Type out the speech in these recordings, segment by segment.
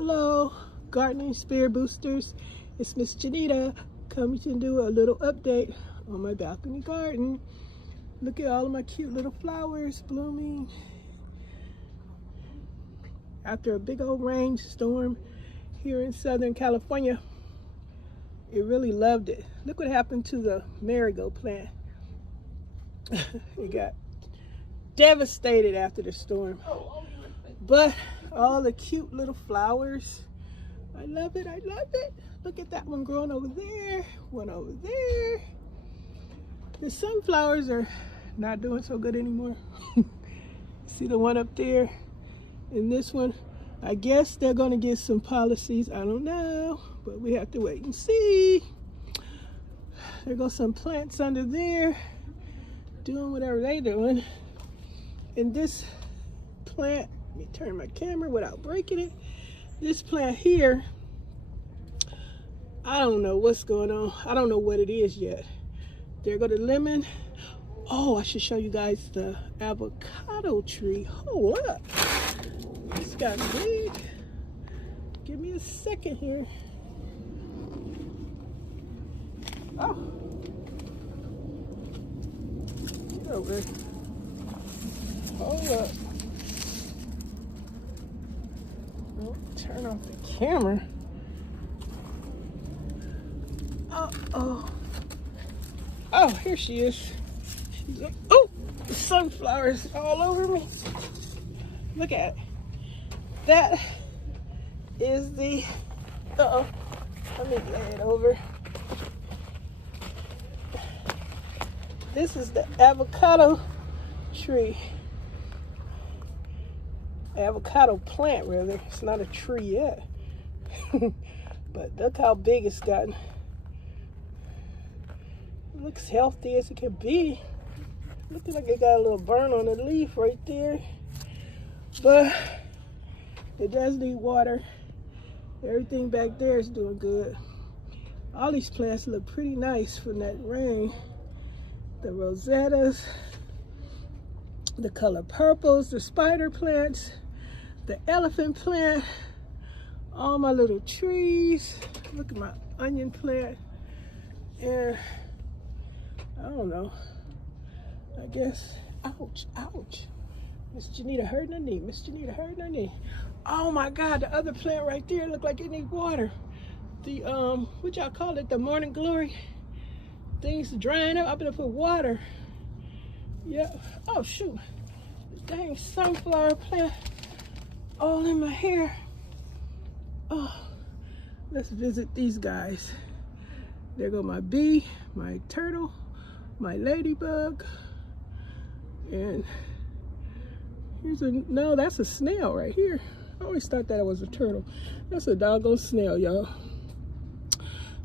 Hello, gardening spirit boosters. It's Miss Janita coming to do a little update on my balcony garden. Look at all of my cute little flowers blooming. After a big old rainstorm here in Southern California, it really loved it. Look what happened to the marigold plant. It got devastated after the storm. But all the cute little flowers, I love it, I love it. Look at that one growing over there, one over there. The sunflowers are not doing so good anymore. See the one up there? And this one, I guess they're gonna get some policies, I don't know, but we have to wait and see. There goes some plants under there, doing whatever they're doing. And this plant, let me turn my camera without breaking it. This plant here, I don't know what's going on. I don't know what it is yet. There go the lemon. Oh, I should show you guys the avocado tree. Hold up. It's got big. Give me a second here. Oh. Get over. Hold up. Turn off the camera. Oh, here she is. She's like, oh, the sunflowers all over me. Look at it. That is the, let me lay it over. This is the avocado tree. Avocado plant, rather. It's not a tree yet. But look how big it's gotten. It looks healthy as it can be. Looking like it got a little burn on the leaf right there. But it does need water. Everything back there is doing good. All these plants look pretty nice from that rain. The rosettas, the color purples, the spider plants, the elephant plant, all my little trees. Look at my onion plant. And I don't know. I guess, ouch, ouch. Miss Janita hurting her knee. Miss Janita hurting her knee. Oh my God, the other plant right there look like it needs water. The, what y'all call it? The morning glory. Things drying up. I'm gonna put water. Yeah. Oh shoot. Dang sunflower plant all in my hair. Oh, let's visit these guys. There go my bee, my turtle, my ladybug, and here's a, no, that's a snail right here. I always thought that it was a turtle. That's a doggone snail, y'all.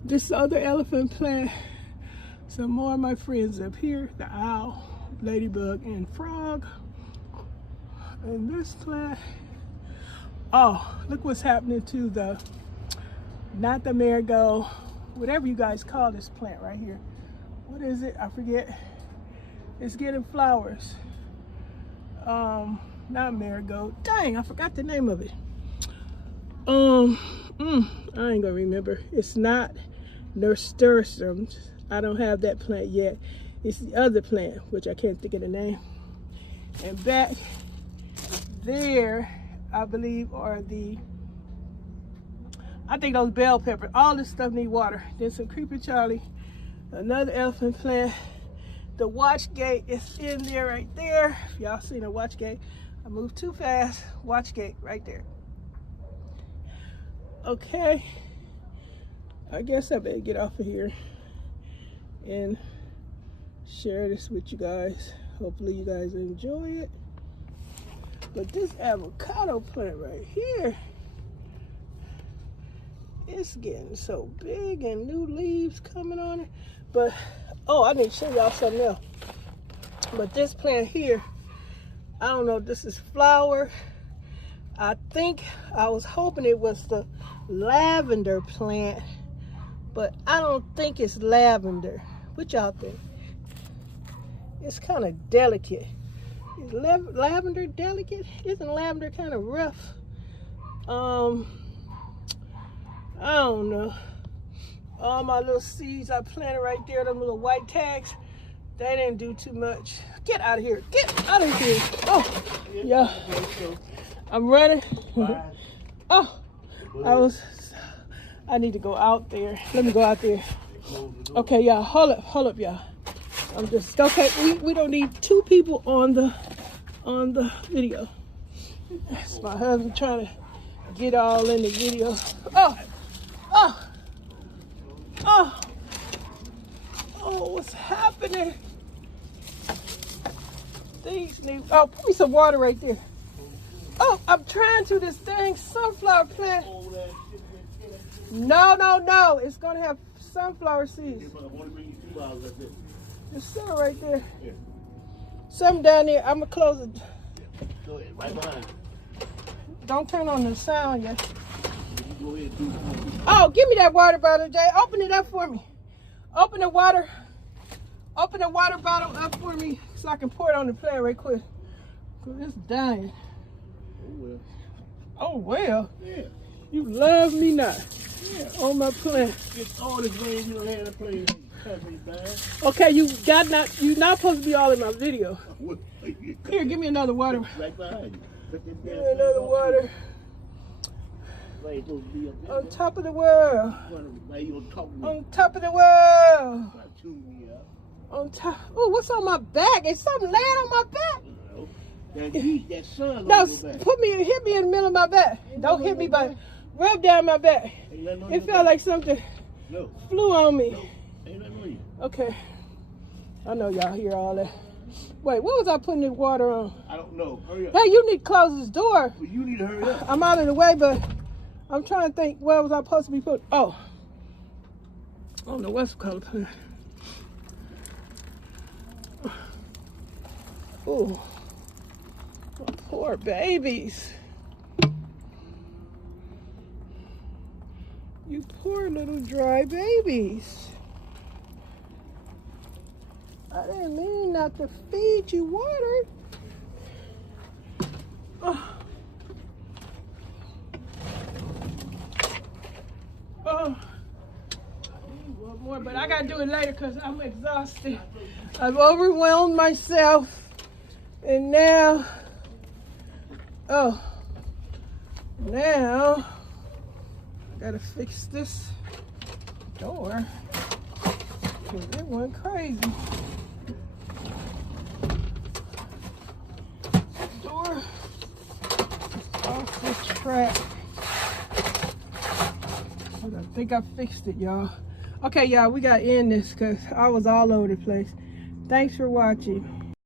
This other elephant plant, some more of my friends up here, the owl, ladybug, and frog. And this plant, oh, look what's happening to the, not the marigold, whatever you guys call this plant right here. What is it? I forget. It's getting flowers. Not marigold. Dang, I forgot the name of it. I ain't gonna remember. It's not nasturtium. I don't have that plant yet. It's the other plant, which I can't think of the name. And back there, I believe, are the, I think those bell peppers. All this stuff need water. Then some creepy Charlie, another elephant plant. The watch gate is in there right there. If y'all seen a watch gate, I moved too fast. Watch gate right there. Okay, I guess I better get off of here and share this with you guys. Hopefully you guys enjoy it. But this avocado plant right here, it's getting so big and new leaves coming on it. But, oh, I need to show y'all something else. But this plant here, I don't know, this is flower. I think, I was hoping it was the lavender plant, but I don't think it's lavender. What y'all think? It's kind of delicate. Is lavender delicate? Isn't lavender kind of rough? I don't know. All my little seeds I planted right there, them little white tags, they didn't do too much. Get out of here. Get out of here. Oh, yeah. I'm running. Oh, I need to go out there. Let me go out there. Okay, y'all, hold up, y'all. I'm just, okay, we don't need 2 people on the video. That's my husband trying to get all in the video. Oh, what's happening? These need, oh, put me some water right there. Oh, I'm trying to this dang sunflower plant. No. It's gonna have sunflower seeds. Just sit right there. Something down there. I'm gonna close it. Go ahead, right behind. Don't turn on the sound yet. Oh, give me that water bottle, Jay. Open it up for me. Open the water bottle up for me so I can pour it on the plant right quick. Cause it's dying. Oh well. Yeah. You love me not. Yeah. On my plant. It's all the games you had to play. Okay, you're not supposed to be all in my video. Here, give me another water. Right behind you. Give me another water. On top of the world. On top of the world. On top. Oh, what's on my back? Is something laying on my back? That sun. No, hit me in the middle of my back. Don't hit me, but rub down my back. It felt like something flew on me. Okay. I know y'all hear all that. Wait, what was I putting the water on? I don't know. Hurry up. Hey, you need to close this door. Well, you need to hurry up. I'm out of the way, but I'm trying to think, where was I supposed to be put? Oh. I don't know what's the color. Oh. Poor babies. You poor little dry babies. I didn't mean not to feed you water. Oh. One more, but I gotta do it later because I'm exhausted. I've overwhelmed myself. And now, now I gotta fix this door because it went crazy. Door is off the track. I think I fixed it, y'all. Okay, y'all, we gotta end this because I was all over the place. Thanks for watching.